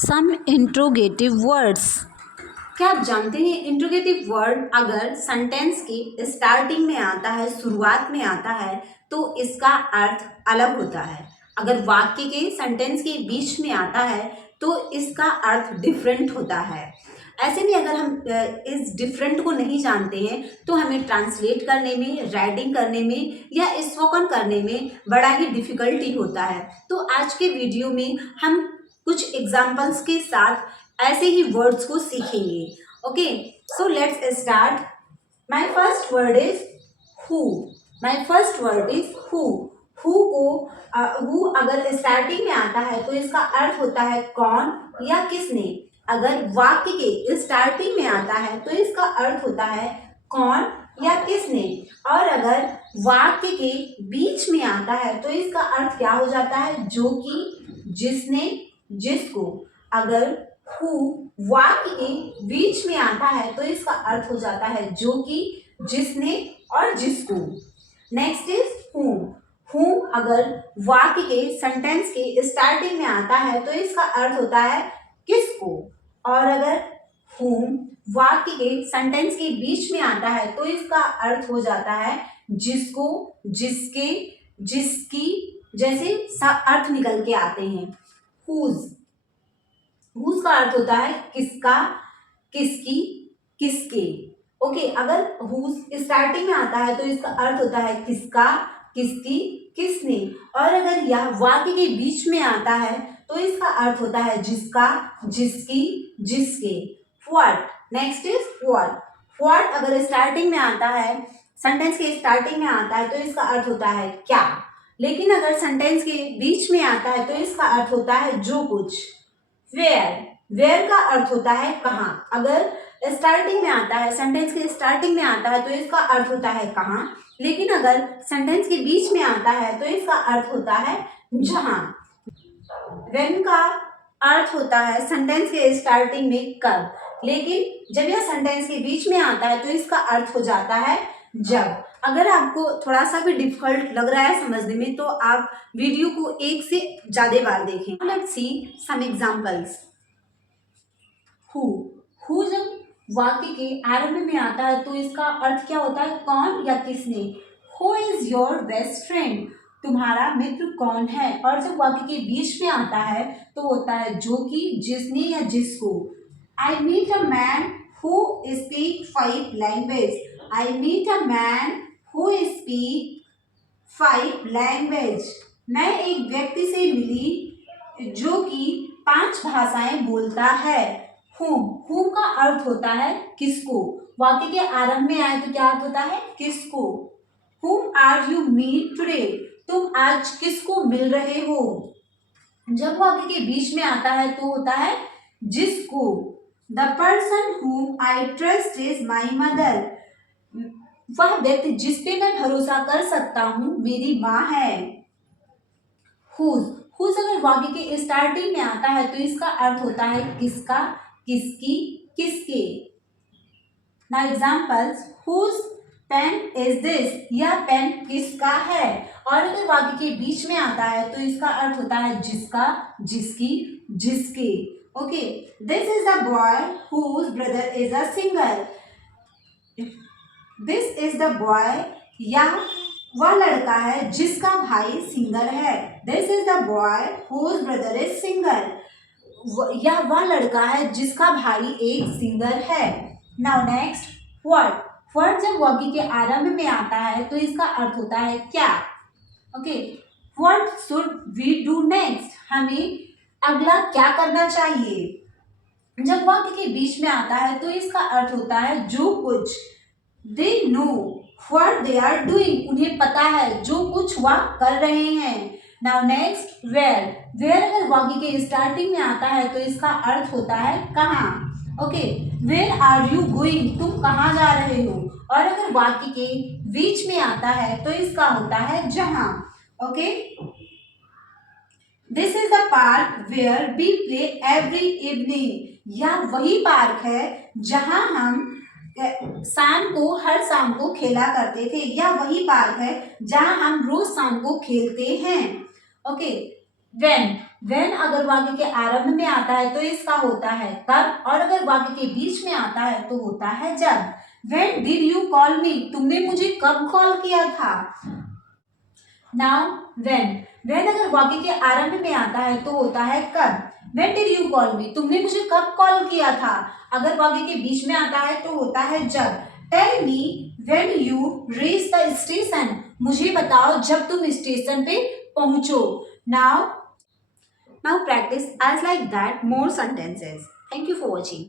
सम interrogative words. क्या आप जानते हैं इंट्रोगेटिव वर्ड अगर सेंटेंस की स्टार्टिंग में आता है, शुरुआत में आता है, तो इसका अर्थ अलग होता है। अगर वाक्य के सेंटेंस के बीच में आता है तो इसका अर्थ डिफरेंट होता है। ऐसे में अगर हम इस डिफरेंट को नहीं जानते हैं तो हमें ट्रांसलेट करने में, राइटिंग करने में या स्पोकन करने में बड़ा ही डिफिकल्टी होता है। तो आज के वीडियो में हम कुछ एग्जाम्पल्स के साथ ऐसे ही वर्ड्स को सीखेंगे। Okay, so let's start. My first word is who. My first word is who. Who co who अगर स्टार्टिंग में आता है तो इसका अर्थ होता है कौन या किसने। अगर वाक्य के स्टार्टिंग में आता है तो इसका अर्थ होता है कौन या किसने। और अगर वाक्य के बीच में आता है तो इसका अर्थ क्या हो जाता है, जो कि, जिसने, जिसको। अगर हु वाक्य के बीच में आता है तो इसका अर्थ हो जाता है जो कि, जिसने और जिसको। Next is whom। whom अगर वाक्य के सेंटेंस के स्टार्टिंग में आता है तो इसका अर्थ होता है किसको। और अगर whom वाक्य के सेंटेंस के बीच में आता है तो इसका अर्थ हो जाता है जिसको, जिसके, जिसकी, जैसे सब अर्थ निकल के आते हैं। whose का अर्थ होता है किसका, किसकी, किसके। ओके, अगर whose स्टार्टिंग में आता है तो इसका अर्थ होता है किसका, किसकी, किसने। और अगर यह वाक्य के बीच में आता है तो इसका अर्थ होता है जिसका, जिसकी, जिसके। What. Next is what. What अगर स्टार्टिंग में आता है, सेंटेंस के स्टार्टिंग में आता है तो इसका अर्थ होता है क्या। लेकिन अगर सेंटेंस के बीच में आता है तो इसका अर्थ होता है जो कुछ। वेयर। वेयर का अर्थ होता है कहाँ। अगर स्टार्टिंग में आता है, सेंटेंस के स्टार्टिंग में आता है तो इसका अर्थ होता है कहाँ। लेकिन अगर सेंटेंस के बीच में आता है तो इसका अर्थ होता है जहाँ। व्हेन का अर्थ होता है सेंटेंस के स्टार्टिंग में कब, लेकिन जब यह सेंटेंस के बीच में आता है तो इसका अर्थ हो जाता है जब। अगर आपको थोड़ा सा भी डिफिकल्ट लग रहा है समझने में तो आप वीडियो को एक से ज्यादा बार देखें। Let's see some examples. Who जब वाक्य के आरंभ में आता है तो इसका अर्थ क्या होता है, कौन या किसने। Who is your best friend, तुम्हारा मित्र कौन है। और जब वाक्य के बीच में आता है तो होता है जो कि, जिसने या जिसको। I meet a man who speak 5 language. I meet a man who speak 5 language. मैं एक व्यक्ति से मिली जो कि 5 भाषाएं बोलता है। whom का अर्थ होता है किसको। वाक्य के आरंभ में आए तो क्या अर्थ होता है किसको। whom are you meet today, तुम आज किसको मिल रहे हो। जब वाक्य के बीच में आता है तो होता है जिसको। The person whom I trust is my mother, वह व्यक्ति जिस पे मैं भरोसा कर सकता हूँ मेरी माँ है। whose अगर वाक्य के स्टार्टिंग में आता है तो इसका अर्थ होता है किसका, किसकी, किसके। Now examples. whose pen is this, यह पेन किसका है। और अगर वाक्य के बीच में आता है तो इसका अर्थ होता है जिसका, जिसकी, जिसके। Okay, this is the boy whose brother is a singer. This is the boy, या वह लड़का है जिसका भाई सिंगर है। This is the boy whose brother is singer, या वह लड़का है जिसका भाई एक सिंगर है। Now next what. व्हाट जब वाक्य के आरंभ में आता है तो इसका अर्थ होता है क्या। Okay, what should we do next, हमें अगला क्या करना चाहिए। जब वाक्य के बीच में आता है तो इसका अर्थ होता है जो कुछ। They know what they are doing, उन्हें पता है जो कुछ वह कर रहे हैं। Now next where. वेयर अगर वाक्य के स्टार्टिंग में आता है तो इसका अर्थ होता है कहाँ। Okay, where are you going, तुम कहाँ जा रहे हो। और अगर वाक्य के बीच में आता है तो इसका होता है जहाँ। Okay, this is the park where we play every evening, यह वही पार्क है जहाँ हम शाम को, हर शाम को खेला करते थे। यह वही पार्क है जहाँ हम रोज शाम को खेलते हैं। Okay, when. व्हेन अगर वाक्य के आरंभ में आता है तो इसका होता है कब, और अगर वाक्य के बीच में आता है तो होता है जब। व्हेन डिड यू कॉल मी, तुमने मुझे कब कॉल किया था। नाउ व्हेन अगर वाक्य के आरंभ में आता है तो होता है कब। व्हेन डिड यू कॉल मी, तुमने मुझे कब कॉल किया था। अगर वाक्य के बीच में आता है तो होता है जब। Tell me when you reach the station, मुझे बताओ जब तुम स्टेशन पे पहुंचो। नाउ practice as like that more sentences. Thank you for watching.